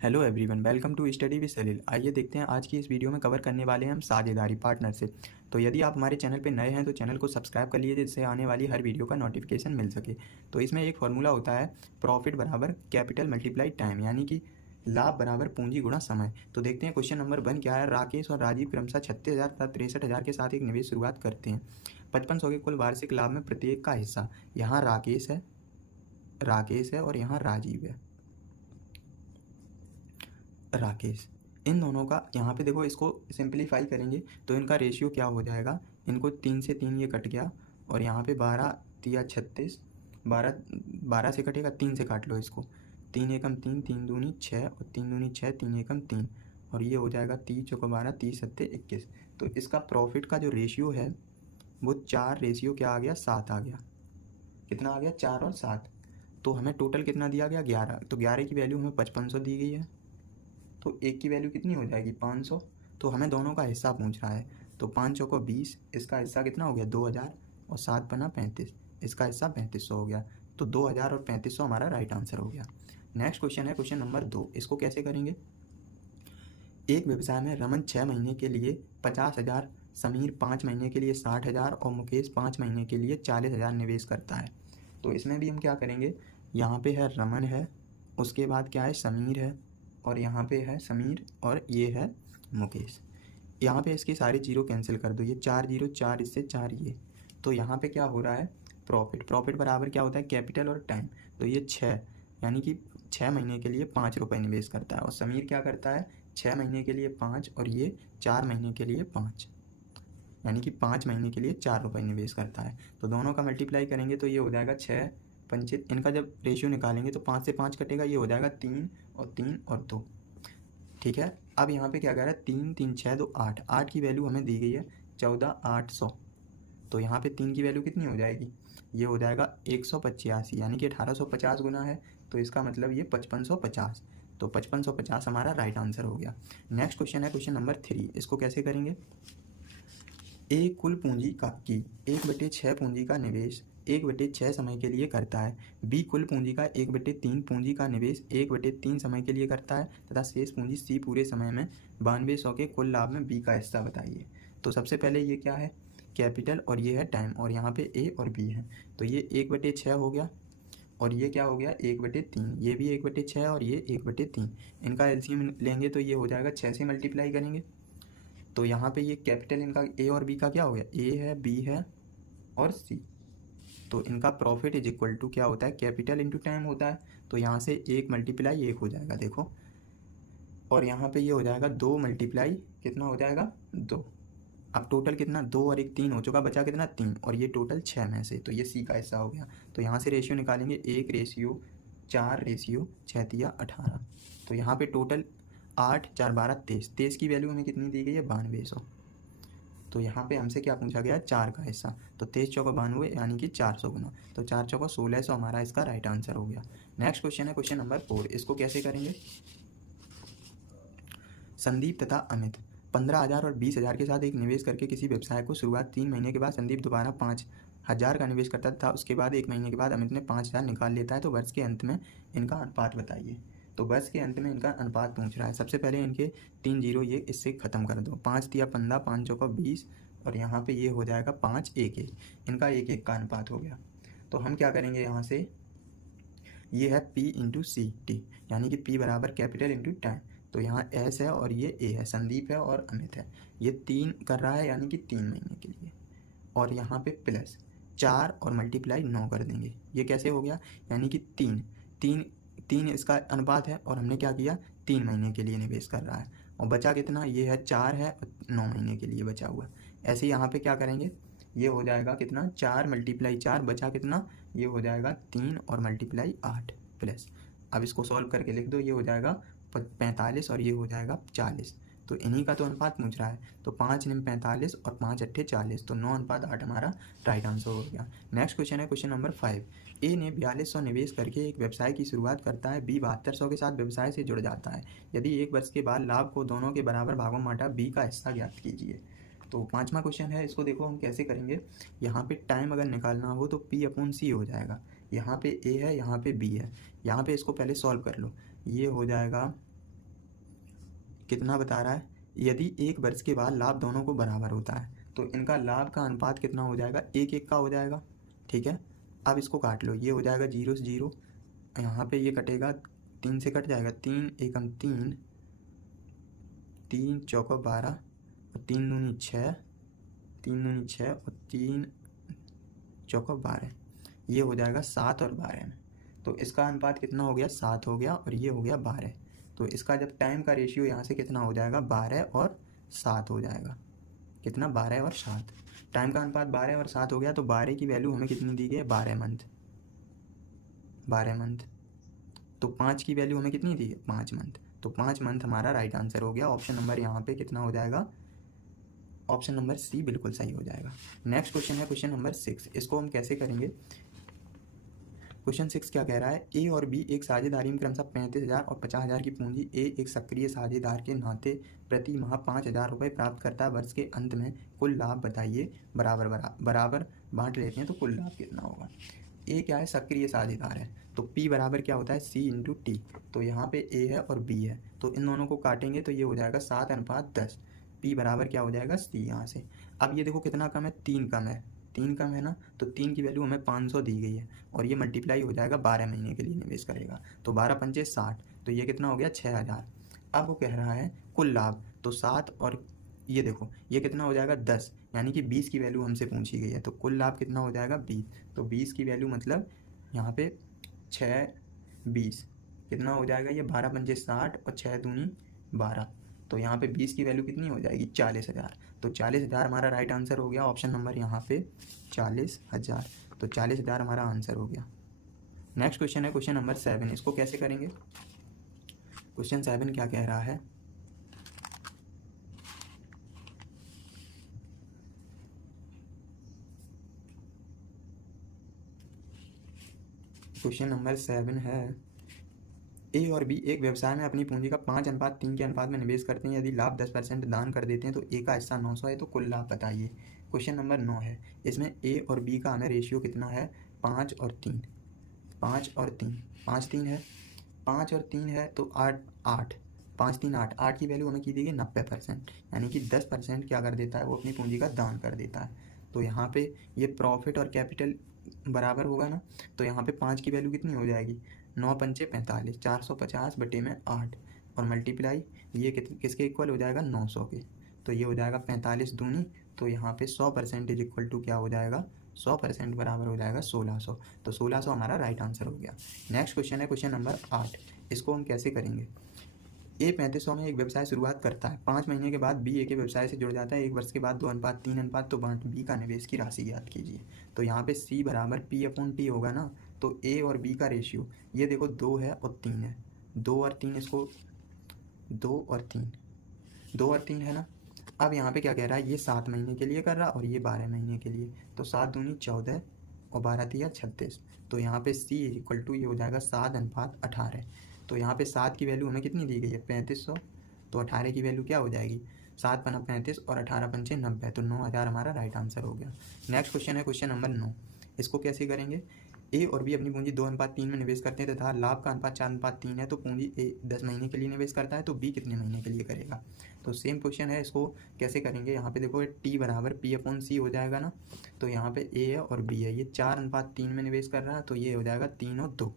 Hello everyone, welcome to study with Salil. आइए देखते हैं आज की इस वीडियो में कवर करने वाले हैं हम साझेदारी पार्टनरशिप। तो यदि आप हमारे चैनल पर नए हैं तो चैनल को सब्सक्राइब कर लीजिए जिससे आने वाली हर वीडियो का नोटिफिकेशन मिल सके। तो इसमें एक फॉर्मूला होता है प्रॉफिट बराबर कैपिटल मल्टीप्लाई टाइम, यानी कि लाभ बराबर पूंजी गुणा समय। तो देखते हैं क्वेश्चन नंबर 1 क्या है। राकेश और राजीव क्रमशः 36,000 तथा 63,000 के साथ एक निवेश शुरुआत करते हैं। 5500 के कुल वार्षिक लाभ में प्रत्येक का हिस्सा, यहाँ राकेश है और यहाँ राजीव है। राकेश, इन दोनों का यहाँ पे देखो, इसको सिंप्लीफाई करेंगे तो इनका रेशियो क्या हो जाएगा। इनको 3 से 3 ये कट गया और यहाँ पे 12 तिया 36, 12 से कटेगा, 3 से काट लो इसको। 3 एकम 3, 3 दूनी 6 और 3 दूनी 6, 3 एकम 3 और ये हो जाएगा 30 चौको 12, 30 सत्ते 21। तो इसका प्रॉफिट का जो रेशियो है वो 4 रेशियो क्या आ गया, 7 आ गया। कितना आ गया, 4 और 7। तो हमें टोटल कितना दिया गया, 11। तो 11 की वैल्यू हमें 5500 दी गई है, तो एक की वैल्यू कितनी हो जाएगी, 500। तो हमें दोनों का हिस्सा पूछ रहा है, तो 5 चौको 20, इसका हिस्सा कितना हो गया 2000 और 7 बना 35, इसका हिस्सा 3500 हो गया। तो 2000 और 3500 हमारा राइट आंसर हो गया। नेक्स्ट क्वेश्चन है क्वेश्चन नंबर 2। इसको कैसे करेंगे। एक व्यवसाय में रमन 6 महीने के लिए 50,000, समीर 5 महीने के लिए 60,000 और मुकेश 5 महीने के लिए 40,000 निवेश करता है। तो इसमें भी हम क्या करेंगे, यहाँ पे है रमन है, उसके बाद क्या है समीर है, और यहाँ पे है समीर और ये है मुकेश। यहाँ पे इसकी सारी जीरो कैंसिल कर दो, ये 4 जीरो 4 इससे 4 ये। तो यहाँ पे क्या हो रहा है, प्रॉफिट बराबर क्या होता है, कैपिटल और टाइम। तो ये 6, यानी कि 6 महीने के लिए 5 रुपये निवेश करता है, और समीर क्या करता है 6 महीने के लिए 5 और ये 4 महीने के लिए 5, यानी कि 5 महीने के लिए 4 रुपये निवेश करता है। तो दोनों का मल्टीप्लाई करेंगे तो ये हो जाएगा 6 पंचे, इनका जब रेशियो निकालेंगे तो 5 से 5 कटेगा, ये हो जाएगा 3 और 3 और 2। ठीक है, अब यहाँ पे क्या कह रहा है, 3 3 6 2 8, 8 की वैल्यू हमें दी गई है 14,800। तो यहाँ पे 3 की वैल्यू कितनी हो जाएगी, ये हो जाएगा 185, यानी कि 1850 गुना है, तो इसका मतलब ये 5550। तो 5550 हमारा राइट आंसर हो गया। नेक्स्ट क्वेश्चन है क्वेश्चन नंबर 3। इसको कैसे करेंगे। ए कुल पूंजी का की 1/6 पूंजी का निवेश 1/6 समय के लिए करता है। बी कुल पूंजी का 1/3 पूंजी का निवेश 1/3 समय के लिए करता है तथा शेष पूंजी सी पूरे समय में 9200 के कुल लाभ में बी का हिस्सा बताइए। तो सबसे पहले ये क्या है, कैपिटल, और ये है टाइम, और यहाँ पे ए और बी है। तो ये 1/6 हो गया, और ये क्या हो गया 1/3, ये भी 1/6 और ये 1/3। इनका एलसीएम लेंगे तो ये हो जाएगा 6 से मल्टीप्लाई करेंगे। तो यहाँ पे ये कैपिटल इनका ए और बी का क्या हो गया, ए है, बी है और सी। तो इनका प्रॉफिट इज इक्वल टू क्या होता है, कैपिटल इंटू टाइम होता है। तो यहाँ से 1 मल्टीप्लाई 1 हो जाएगा, देखो, और यहाँ पे ये हो जाएगा 2 मल्टीप्लाई कितना हो जाएगा 2। अब टोटल कितना, 2 और 1 3 हो चुका, बचा कितना 3, और ये टोटल 6 में से, तो ये सी का हिस्सा हो गया। तो यहाँ से रेशियो निकालेंगे, 1 रेशियो 4 रेशियो 6 तिया 18। तो यहाँ पे टोटल 8 4 12 23, 23 की वैल्यू हमें कितनी दी गई है 9200। तो यहाँ पे हमसे क्या पूछा गया है, 4 का हिस्सा। तो 23 चौका 92, यानी कि 400 गुना, तो 4 चौका 1600 हमारा इसका राइट आंसर हो गया। नेक्स्ट क्वेश्चन है क्वेश्चन नंबर 4। इसको कैसे करेंगे। संदीप तथा अमित 15,000 और 20,000 के साथ एक निवेश करके किसी व्यवसाय को शुरुआत 3 महीने के बाद संदीप दोबारा 5,000 का निवेश करता था। उसके बाद 1 महीने के बाद अमित ने 5,000 निकाल लेता है। तो वर्ष के अंत में इनका अनुपात बताइए। तो वर्ष के अंत में इनका अनुपात पूछ रहा है। सबसे पहले इनके 3 जीरो ये इससे ख़त्म कर दो, 5 तिया 15, 5 चौका 20, और यहाँ पे ये हो जाएगा 5 1 1, इनका 1 1 का अनुपात हो गया। तो हम क्या करेंगे, यहाँ से ये है P इंटू सी टी, यानी कि P बराबर कैपिटल इंटू टाइम। तो यहाँ S है और ये A है, संदीप है और अमित है। ये 3 कर रहा है, यानी कि 3 महीने के लिए, और यहाँ पे प्लस 4 और मल्टीप्लाई 9 कर देंगे। ये कैसे हो गया, यानी कि 3 इसका अनुपात है, और हमने क्या किया 3 महीने के लिए निवेश कर रहा है, और बचा कितना, ये है 4 है, 9 महीने के लिए बचा हुआ। ऐसे यहाँ पे क्या करेंगे, ये हो जाएगा कितना 4 मल्टीप्लाई 4, बचा कितना, ये हो जाएगा 3 और मल्टीप्लाई 8 प्लस। अब इसको सॉल्व करके लिख दो, ये हो जाएगा 45 और ये हो जाएगा 40। तो इन्हीं का तो अनुपात पूछ रहा है। तो 5 निम 45 और 5 अट्ठे 40, तो 9:8 हमारा राइट आंसर हो गया। नेक्स्ट क्वेश्चन है क्वेश्चन नंबर 5। ए ने 4200 निवेश करके एक व्यवसाय की शुरुआत करता है। बी 7200 के साथ व्यवसाय से जुड़ जाता है। यदि 1 वर्ष के बाद लाभ को दोनों के बराबर भागों में बांटा, बी का हिस्सा ज्ञात कीजिए। तो 5वां क्वेश्चन है, इसको देखो हम कैसे करेंगे। यहाँ पे टाइम अगर निकालना हो तो P/C हो जाएगा। यहाँ पे A है, यहाँ पे B है। यहाँ पे इसको पहले सॉल्व कर लो, ये हो जाएगा कितना बता रहा है, यदि एक वर्ष के बाद लाभ दोनों को बराबर होता है तो इनका लाभ का अनुपात कितना हो जाएगा, 1:1 का हो जाएगा। ठीक है, अब इसको काट लो, ये हो जाएगा 0 से 0, यहाँ पे ये कटेगा, 3 से कट जाएगा, 3 एकम 3, 3 चौका 12 और 3 दूनी 6, 3 दूनी 6 और 3 चौका 12, ये हो जाएगा 7 और 12 में। तो इसका अनुपात कितना हो गया, 7 हो गया और ये हो गया 12। तो इसका जब टाइम का रेशियो यहाँ से कितना हो जाएगा, 12 और 7 हो जाएगा। कितना, 12 और 7। टाइम का अनुपात 12 और 7 हो गया। तो 12 की वैल्यू हमें कितनी दी गई है, 12 मंथ। 12 मंथ। तो 5 की वैल्यू हमें कितनी दी है, 5 मंथ। तो 5 मंथ हमारा राइट आंसर हो गया। ऑप्शन नंबर यहाँ पे कितना हो जाएगा, ऑप्शन नंबर सी बिल्कुल सही हो जाएगा। नेक्स्ट क्वेश्चन है क्वेश्चन नंबर 6। इसको हम कैसे करेंगे, क्वेश्चन 6 क्या कह रहा है, ए और बी एक साझेदारी में क्रमशः 35,000 और 50,000 की पूंजी ए एक सक्रिय साझेदार के नाते प्रति माह 5,000 रुपये प्राप्त करता है। वर्ष के अंत में कुल लाभ बताइए। बराबर बराबर बांट लेते हैं तो कुल लाभ कितना होगा। ए क्या है, सक्रिय साझेदार है, तो पी बराबर क्या होता है, सी इंटू टी। तो यहाँ पे ए है और बी है, तो इन दोनों को काटेंगे तो ये हो जाएगा 7:10। पी बराबर क्या हो जाएगा, सी। यहाँ से अब ये देखो कितना कम है, 3 कम है, 3 कम है ना, तो 3 की वैल्यू हमें 500 दी गई है और ये मल्टीप्लाई हो जाएगा 12 महीने के लिए निवेश करेगा। तो 12 पंचे 60, तो ये कितना हो गया, 6,000। अब वो कह रहा है कुल लाभ, तो 7 और ये देखो ये कितना हो जाएगा, 10, यानी कि 20 की वैल्यू हमसे पूछी गई है। तो कुल लाभ कितना हो जाएगा, 20। तो 20 की वैल्यू मतलब यहाँ पे 6 20 कितना हो जाएगा, ये 12 पंचे 60 और 6 दूनी 12। तो यहाँ पे 20 की वैल्यू कितनी हो जाएगी, 40,000। तो 40,000 हमारा राइट आंसर हो गया। ऑप्शन नंबर यहाँ पे 40,000। तो 40,000 हमारा आंसर हो गया। नेक्स्ट क्वेश्चन है क्वेश्चन नंबर 7। इसको कैसे करेंगे, क्वेश्चन 7 क्या कह रहा है, क्वेश्चन नंबर 7 है, ए और बी एक व्यवसाय में अपनी पूंजी का 5:3 के अनुपात में निवेश करते हैं। यदि लाभ 10% दान कर देते हैं तो ए का हिस्सा 900 है, तो कुल लाभ बताइए। क्वेश्चन नंबर 9 है, इसमें ए और बी का हमें रेशियो कितना है, 5 और 3। 5 और 3, 5 3 है, 5 और 3 है तो 8 8, 5 3 8, 8 की वैल्यू हमें की दी गई 90%, यानी कि 10% क्या कर देता है, वो अपनी पूंजी का दान कर देता है। तो यहाँ पे ये प्रॉफिट और कैपिटल बराबर होगा ना, तो यहाँ पे 5 की वैल्यू कितनी हो जाएगी, 9 पंचे 45, 450 बटे में 8 और मल्टीप्लाई ये किसके इक्वल हो जाएगा, 900 के। तो ये हो जाएगा 45 दूनी, तो यहाँ पे 100% इज इक्वल टू क्या हो जाएगा, 100% बराबर हो जाएगा 1600। तो 1600 हमारा राइट आंसर हो गया। नेक्स्ट क्वेश्चन है क्वेश्चन नंबर 8। इसको हम कैसे करेंगे, ए 3500 में एक व्यवसाय शुरुआत करता है, 5 महीने के बाद बी ए के व्यवसाय से जुड़ जाता है, 1 वर्ष के बाद 2:3 तो बी का निवेश की राशि ज्ञात कीजिए। तो यहाँ पे सी बराबर P/T होगा ना, तो ए और बी का रेशियो ये देखो 2 है और 3 है, 2 और 3 इसको 2 और 3 2 और 3 है ना। अब यहाँ पे क्या कह रहा है, ये 7 महीने के लिए कर रहा और ये 12 महीने के लिए, तो 7 दूनी 14 और 12 तिया 36। तो यहाँ पे सी इक्वल टू ये हो जाएगा 7:18। तो यहाँ पे 7 की वैल्यू हमें कितनी दी गई है, 3500। तो 18 की वैल्यू क्या हो जाएगी, 7 पना 35 और 18 पंचे 90, तो 9,000 हमारा राइट आंसर हो गया। नेक्स्ट क्वेश्चन है क्वेश्चन नंबर 9। इसको कैसे करेंगे, ए और बी अपनी पूंजी 2:3 में निवेश करते हैं तथा लाभ का अनुपात 4:3 है। तो पूंजी ए 10 महीने के लिए निवेश करता है, तो बी कितने महीने के लिए करेगा। तो सेम क्वेश्चन है, इसको कैसे करेंगे, यहाँ पे देखो टी बराबर P/C हो जाएगा ना। तो यहाँ पे ए है और बी है, ये 4:3 में निवेश कर रहा है, तो ये हो जाएगा 3 और 2।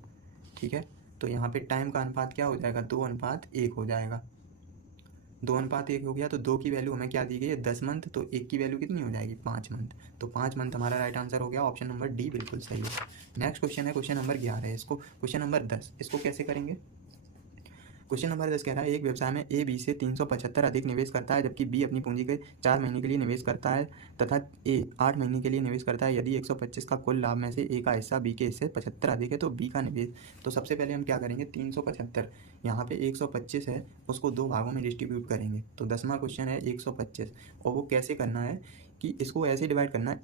ठीक है, तो यहाँ पे टाइम का अनुपात क्या हो जाएगा, 2:1 हो जाएगा। 2:1 हो गया, तो 2 की वैल्यू हमें क्या दी गई है, 10 मंथ। तो 1 की वैल्यू कितनी हो जाएगी, 5 मंथ। तो 5 मंथ हमारा राइट आंसर हो गया। ऑप्शन नंबर डी बिल्कुल सही है। नेक्स्ट क्वेश्चन है क्वेश्चन नंबर 11। इसको क्वेश्चन नंबर 10, इसको कैसे करेंगे, क्वेश्चन नंबर 10 कह रहा है, एक व्यवसाय में ए बी से 375 अधिक निवेश करता है, जबकि बी अपनी पूंजी के 4 महीने के लिए निवेश करता है तथा ए 8 महीने के लिए निवेश करता है। यदि 125 का कुल लाभ में से ए का हिस्सा बी के हिस्से 75 अधिक है, तो बी का निवेश। तो सबसे पहले हम क्या करेंगे, 375, यहाँ पे 125 है, उसको 2 भागों में डिस्ट्रीब्यूट करेंगे। तो 10वां क्वेश्चन है 125, और वो कैसे करना है कि इसको ऐसे डिवाइड करना है,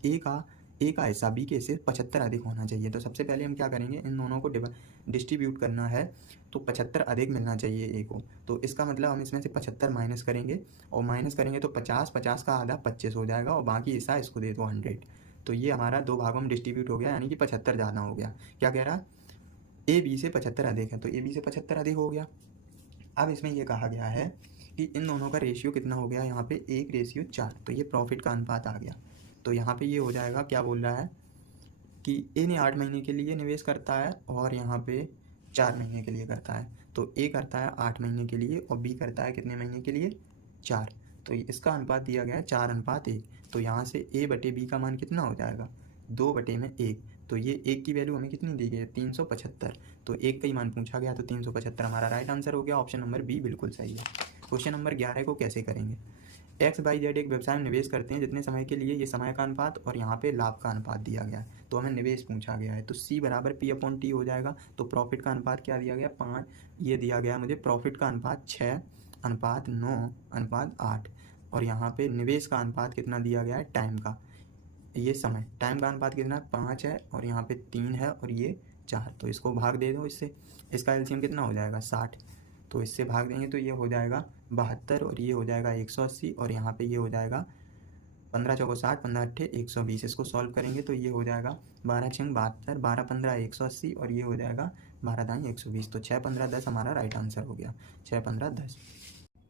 ए का हिस्सा बी के हिस्से 75 अधिक होना चाहिए। तो सबसे पहले हम क्या करेंगे, इन दोनों को डिस्ट्रीब्यूट करना है, तो 75 अधिक मिलना चाहिए ए को। तो इसका मतलब हम इसमें से 75 माइनस करेंगे, और माइनस करेंगे तो 50 का आधा 25 हो जाएगा, और बाकी हिस्सा इसको दे दो 100। तो ये हमारा 2 भागों में डिस्ट्रीब्यूट हो गया, यानी कि 75 ज़्यादा हो गया। क्या कह रहा, ए बी से 75 अधिक है, तो ए बी से 75 अधिक हो गया। अब इसमें यह कहा गया है कि इन दोनों का रेशियो कितना हो गया यहाँ पे 1:4, तो ये प्रॉफिट का अनुपात आ गया। तो यहाँ पे ये हो जाएगा, क्या बोल रहा है कि ए ने 8 महीने के लिए निवेश करता है और यहाँ पे 4 महीने के लिए करता है। तो ए करता है 8 महीने के लिए और बी करता है कितने महीने के लिए, 4। तो इसका अनुपात दिया गया है 4:1। तो यहाँ से ए बटे बी का मान कितना हो जाएगा, 2/1। तो ये एक की वैल्यू हमें कितनी दी गई है, 375। तो एक का ही मान पूछा गया, तो 375 हमारा राइट आंसर हो गया। ऑप्शन नंबर बी बिल्कुल सही है। क्वेश्चन नंबर 11 को कैसे करेंगे। XYZ एक व्यवसाय में निवेश करते हैं जितने समय के लिए, ये समय का अनुपात और यहाँ पे लाभ का अनुपात दिया गया है। तो हमें निवेश पूछा गया है, तो C बराबर P/T हो जाएगा। तो प्रॉफिट का अनुपात क्या दिया गया, 5। ये दिया गया मुझे प्रॉफिट का अनुपात 6:9:8। और यहाँ पे निवेश का अनुपात कितना दिया गया है, टाइम का, ये समय, टाइम का अनुपात कितना 5 है और यहाँ पे 3 है और ये 4। तो इसको भाग दे दो इससे, इसका एलसीएम कितना हो जाएगा, 60। तो इससे भाग देंगे तो ये हो जाएगा 72 और ये हो जाएगा 180 और यहाँ पे ये हो जाएगा 15 चौको 60, 15 अट्ठे 120। इसको सॉल्व करेंगे तो ये हो जाएगा 12 छंग 72, 12 15 180 और ये हो जाएगा 12 दाएं 120। तो 6 15 10 हमारा राइट आंसर हो गया, 6 15 10।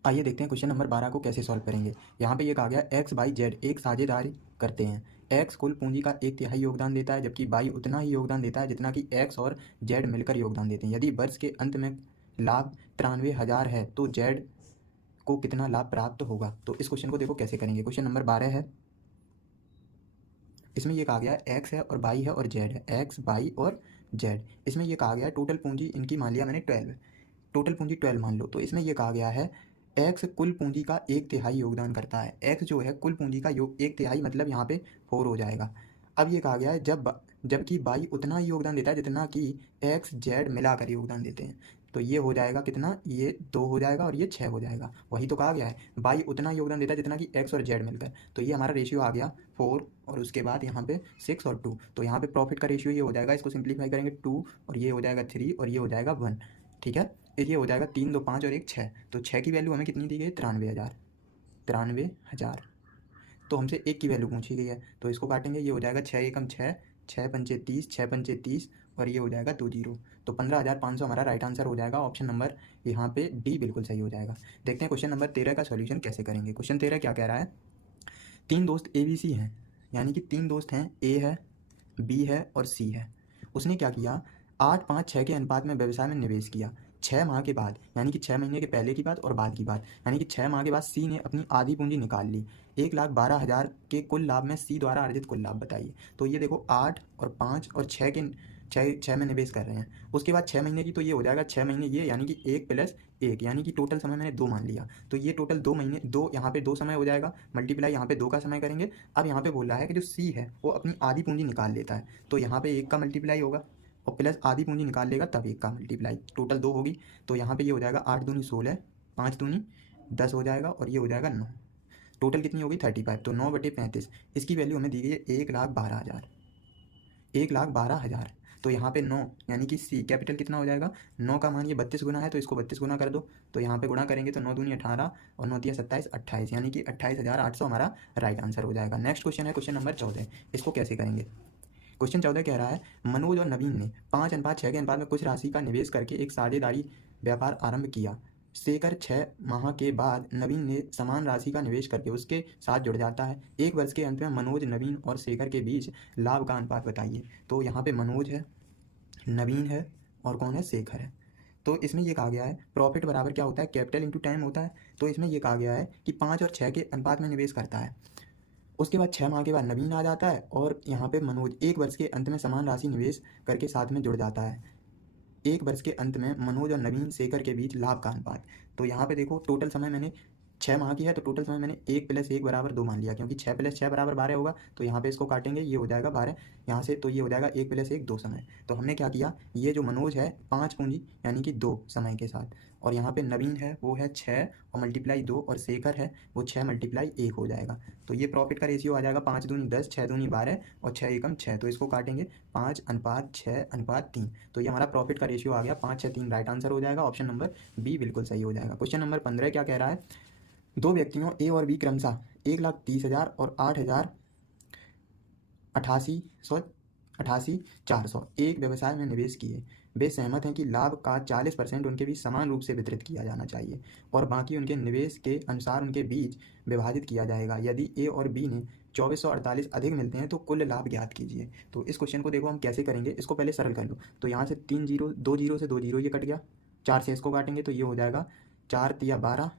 आइए देखते हैं क्वेश्चन नंबर 12 को कैसे सॉल्व करेंगे। यहाँ पे ये कहा गया XYZ एक साझेदारी करते हैं। X कुल पूंजी का 1/3 योगदान देता है जबकि Y उतना ही योगदान देता है जितना कि X और Z मिलकर योगदान देते हैं। यदि वर्ष के अंत में लाभ 93,000 है तो Z को कितना लाभ प्राप्त होगा। तो इस क्वेश्चन को देखो कैसे करेंगे। क्वेश्चन नंबर 12 है, इसमें ये कहा गया है X है और Y है और Z है, X Y और Z। इसमें ये कहा गया है टोटल पूंजी इनकी मान लिया मैंने 12, टोटल पूंजी 12 मान लो। तो इसमें ये कहा गया है X कुल पूंजी का 1/3 योगदान करता है। X जो है कुल पूंजी का 1/3 मतलब यहाँ पे 4 हो जाएगा। अब ये कहा गया है जबकि Y उतना ही योगदान देता है जितना कि X Z मिलाकर योगदान देते हैं। तो ये हो जाएगा कितना, ये 2 हो जाएगा और ये 6 हो जाएगा। वही तो कहा गया है, Y उतना योगदान देता है जितना कि X और Z मिलकर। तो ये हमारा रेशियो आ गया 4 और उसके बाद यहाँ पे 6 और 2। तो यहाँ पे प्रॉफिट का रेशियो ये हो जाएगा, इसको सिंप्लीफाई करेंगे 2 और ये हो जाएगा 3 और ये हो जाएगा 1। ठीक है, ये हो जाएगा 3 2 5 और 1 6। तो 6 की वैल्यू हमें कितनी दी गई, 93,000। तो हमसे 1 की वैल्यू पूछी गई है, तो इसको काटेंगे। ये हो जाएगा 6 एकम 6, 6 पंचे 30, 6 पंचे 30 और ये हो जाएगा 2 0। तो 15,500 हमारा राइट आंसर हो जाएगा। ऑप्शन नंबर यहाँ पे डी बिल्कुल सही हो जाएगा। देखते हैं क्वेश्चन नंबर 13 का सॉल्यूशन कैसे करेंगे। क्वेश्चन 13 क्या कह रहा है, 3 दोस्त ABC हैं, यानी कि 3 दोस्त हैं, A है, B है और C है। उसने क्या किया, 8 5 6 के अनुपात में व्यवसाय में निवेश किया। 6 माह के बाद, यानी कि 6 महीने के पहले की बात और बाद की बात, यानी कि 6 माह के बाद C ने अपनी आधी पूंजी निकाल ली। 1,12,000 के कुल लाभ में C द्वारा अर्जित कुल लाभ बताइए। तो ये देखो 8 और 5 और 6 में निवेश कर रहे हैं। उसके बाद 6 महीने की, तो ये हो जाएगा 6 महीने ये, यानी कि 1 + 1, यानी कि टोटल समय मैंने 2 मान लिया। तो ये टोटल 2 महीने, 2 यहाँ पे 2 समय हो जाएगा, मल्टीप्लाई यहाँ पे 2 का समय करेंगे। अब यहाँ पे बोल रहा है कि जो C है वो अपनी आधी पूंजी निकाल लेता है, तो यहाँ पे 1 का मल्टीप्लाई होगा और प्लस आधी पूंजी निकाल लेगा तब 1 का मल्टीप्लाई, टोटल 2 होगी। तो यहाँ पे ये हो जाएगा 8 दूनी 16, 5 दूनी 10 हो जाएगा और ये हो जाएगा 9। टोटल कितनी होगी 35। तो 9/35, इसकी वैल्यू हमें दी गई है 1,12,000, 1,12,000। तो यहाँ पे 9 यानी कि C कैपिटल कितना हो जाएगा, 9 का मान ये 32 गुना है तो इसको 32 गुना कर दो। तो यहाँ पे गुणा करेंगे तो 9 दूनी 18 और 9 तिया 27, 28, यानी कि 28,800 हमारा राइट आंसर हो जाएगा। नेक्स्ट क्वेश्चन है क्वेश्चन नंबर 14। इसको कैसे करेंगे। क्वेश्चन 14 कह रहा है, मनोज और नवीन ने 5:6 के अनुपात में कुछ राशि का निवेश करके एक साझेदारी व्यापार आरंभ किया। शेखर 6 माह के बाद नवीन ने समान राशि का निवेश करके उसके साथ जुड़ जाता है। 1 वर्ष के अंत में मनोज, नवीन और शेखर के बीच लाभ का अनुपात बताइए। तो यहाँ पे मनोज है, नवीन है और कौन है, शेखर है। तो इसमें ये कहा गया है प्रॉफिट बराबर क्या होता है, कैपिटल इंटू टाइम होता है। तो इसमें ये कहा गया है कि 5 और 6 के अनुपात में निवेश करता है। उसके बाद 6 माह के बाद नवीन आ जाता है और यहाँ पे मनोज 1 वर्ष के अंत में समान राशि निवेश करके साथ में जुड़ जाता है। 1 वर्ष के अंत में मनोज और नवीन, शेखर के बीच लाभ का अनुपात। तो यहाँ पे देखो टोटल समय मैंने 6 माह की है तो टोटल समय मैंने 1 + 1 = 2 मान लिया, क्योंकि 6 + 6 = 12 होगा। तो यहाँ पे इसको काटेंगे, ये हो जाएगा 12 यहाँ से, तो ये हो जाएगा 1 + 1 2 समय। तो हमने क्या किया, ये जो मनोज है 5 पूंजी यानी कि 2 समय के साथ, और यहाँ पे नवीन है वो है 6 और मल्टीप्लाई 2 और शेखर है वो 6 मल्टीप्लाई 1 हो जाएगा। तो ये प्रॉफिट का रेशियो आ जाएगा 5 दूनी 10, 6 दूनी 12 और 6 एकम 6। तो इसको काटेंगे 5:6:3। तो ये हमारा प्रॉफिट का रेशियो आ गया 5:6:3, राइट आंसर हो जाएगा। ऑप्शन नंबर बी बिल्कुल सही हो जाएगा। क्वेश्चन नंबर 15 क्या कह रहा है, 2 व्यक्तियों A और B क्रमशः 1,30,000 और 8,88,400 एक व्यवसाय में निवेश किए। वे सहमत हैं कि लाभ का 40% उनके बीच समान रूप से वितरित किया जाना चाहिए और बाकी उनके निवेश के अनुसार उनके बीच विभाजित किया जाएगा। यदि ए और बी ने 2448 अधिक मिलते हैं तो कुल लाभ ज्ञात कीजिए। तो इस क्वेश्चन को देखो हम कैसे करेंगे, इसको पहले सरल कर लो। तो यहाँ से 3 जीरो, 2 जीरो से 2 जीरो ये कट गया, 4 से इसको काटेंगे तो ये हो जाएगा 4 तिया 12,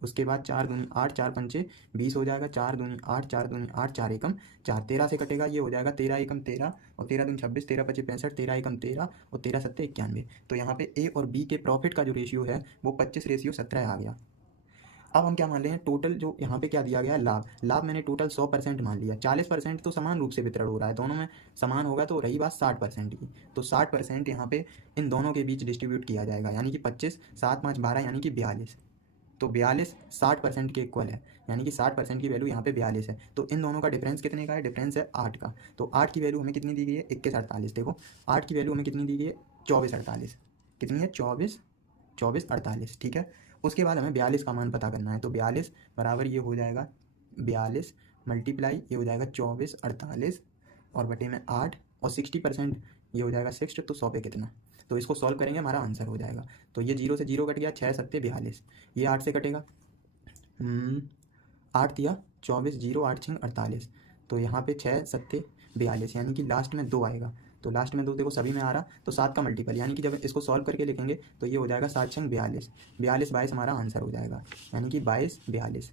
उसके बाद 4 दूनी 8, 4 पंचे 20 हो जाएगा, 4 दूनी 8, 4 दूनी 8, 4 एकम 4, 13 से कटेगा, ये हो जाएगा 13 एकम 13 और 13 दूनी 26, 13 पचे 65, 13 एकम 13 और 13 सत्ते 91। तो यहाँ पे ए और बी के प्रॉफिट का जो रेशियो है वो 25:17 आ गया। अब हम क्या मान रहे हैं, टोटल जो यहाँ पे क्या दिया गया है, लाभ मैंने टोटल 100% मान लिया। 40% तो समान रूप से वितरण हो रहा है, दोनों में समान होगा तो रही बात 60% की। तो 60% यहाँ पे इन दोनों के बीच डिस्ट्रीब्यूट किया जाएगा, यानी कि 25, 7, 5, 12 यानी कि 42। तो 42 60% के इक्वल है, यानी कि 60% की वैल्यू यहाँ पे 42 है। तो इन दोनों का डिफरेंस कितने का है, डिफरेंस है 8 का। तो 8 की वैल्यू हमें कितनी दी गई है, 21:48। देखो 8 की वैल्यू हमें कितनी दी गई है, 24:48। कितनी है, 24:48, ठीक है। उसके बाद हमें 42 का मान पता करना है। तो 42 बराबर ये हो जाएगा 42 मल्टीप्लाई ये हो जाएगा 24:48 और बटे में 8 और 60% ये हो जाएगा 60, तो 100 पे कितना। तो इसको सॉल्व करेंगे हमारा आंसर हो जाएगा। तो ये 0 से 0 कट गया, 6 सत्ते 42, ये 8 से कटेगा, 8 दिया 24, 0 8 6 48। तो यहाँ पे 6 सत्ते 42 यानी कि लास्ट में 2 आएगा। तो लास्ट में 2 देखो सभी में आ रहा, तो 7 का मल्टीपल, यानी कि जब इसको सॉल्व करके लिखेंगे तो ये हो जाएगा 7 6 42, 42 22 हमारा आंसर हो जाएगा, यानी कि 22 42,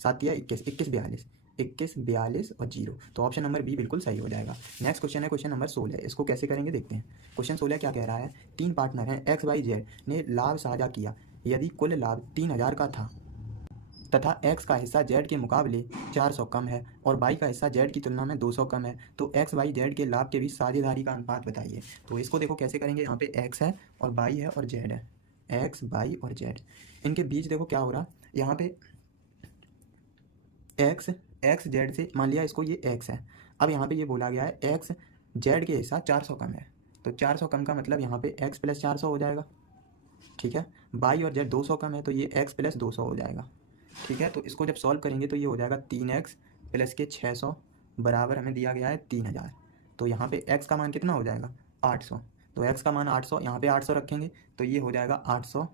7 दिया 21, 21 42, 21 42 और 0। तो ऑप्शन नंबर बी बिल्कुल सही हो जाएगा। नेक्स्ट क्वेश्चन है क्वेश्चन नंबर 16। इसको कैसे करेंगे देखते हैं। क्वेश्चन 16 क्या कह रहा है, 3 पार्टनर हैं एक्स वाई जेड ने लाभ साझा किया। यदि कुल लाभ 3000 का था तथा x का हिस्सा z के मुकाबले 400 कम है और y का हिस्सा z की तुलना में 200 कम है, तो x y z के लाभ के बीच साझेदारी का अनुपात बताइए। तो इसको देखो कैसे करेंगे, यहाँ पे x है और y है और z है, x y और z, इनके बीच देखो क्या हो रहा, यहाँ पे x z से मान लिया इसको ये x है। अब यहाँ पे ये बोला गया है x z के हिस्सा 400 कम है, तो 400 कम का मतलब यहाँ पे x + 400 हो जाएगा, ठीक है। y और z 200 कम है तो ये x + 200 हो जाएगा, ठीक है। तो इसको जब सॉल्व करेंगे तो ये हो जाएगा 3x + के 600 बराबर हमें दिया गया है 3000। तो यहाँ पे x का मान कितना हो जाएगा, 800। तो x का मान 800, यहाँ पे 800 रखेंगे तो ये हो जाएगा 800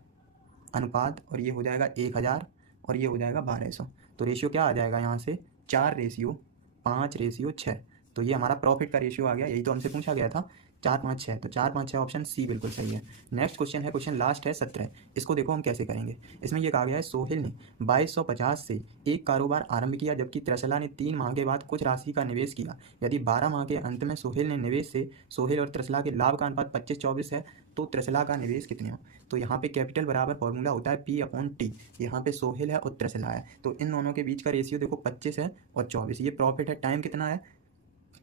अनुपात और ये हो जाएगा 1000 और ये हो जाएगा 1200। तो रेशियो क्या आ जाएगा यहाँ से, 4:5:6। तो ये हमारा प्रॉफिट का रेशियो आ गया, यही तो हमसे पूछा गया था, 4 5 6। तो 4 5 6 ऑप्शन सी बिल्कुल सही है। नेक्स्ट क्वेश्चन है, क्वेश्चन लास्ट है 17। इसको देखो हम कैसे करेंगे। इसमें ये कहा गया है सोहेल ने 2250 से एक कारोबार आरंभ किया जबकि त्रसला ने 3 माह के बाद कुछ राशि का निवेश किया। यदि 12 माह के अंत में सोहेल ने निवेश से सोहेल और त्रसला के लाभ का अनुपात 25-24 है तो त्रसला का निवेश कितने हो। तो यहाँ पे कैपिटल बराबर फॉर्मूला होता है P/T। यहाँ पे सोहेल है और त्रसला है, तो इन दोनों के बीच का रेशियो देखो 25 है और 24। ये प्रॉफिट है, टाइम कितना है,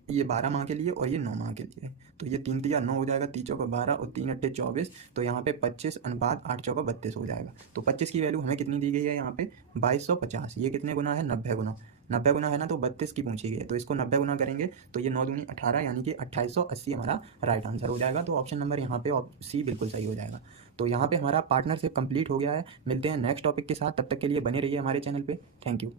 ये 12 माह के लिए और ये 9 माह के लिए। तो ये 3 तिया 9 हो जाएगा, 3 चौका 12 और 3 अट्ठे 24। तो यहाँ पे 25 अनुपात 8 चौका 32 हो जाएगा। तो 25 की वैल्यू हमें कितनी दी गई है यहाँ पे 2250। ये कितने गुना है, 90 गुना। 90 गुना है ना, तो 32 की पूछी गई है, तो इसको 90 गुना करेंगे तो ये 9 दूनी 18 यानी कि 2880 हमारा राइट आंसर हो जाएगा। तो ऑप्शन नंबर यहाँ पे सी बिल्कुल सही हो जाएगा। तो यहाँ पे हमारा पार्टनरशिप कंप्लीट हो गया है। मिलते हैं नेक्स्ट टॉपिक के साथ, तब तक के लिए बने रहिए हमारे चैनल पे। Thank you.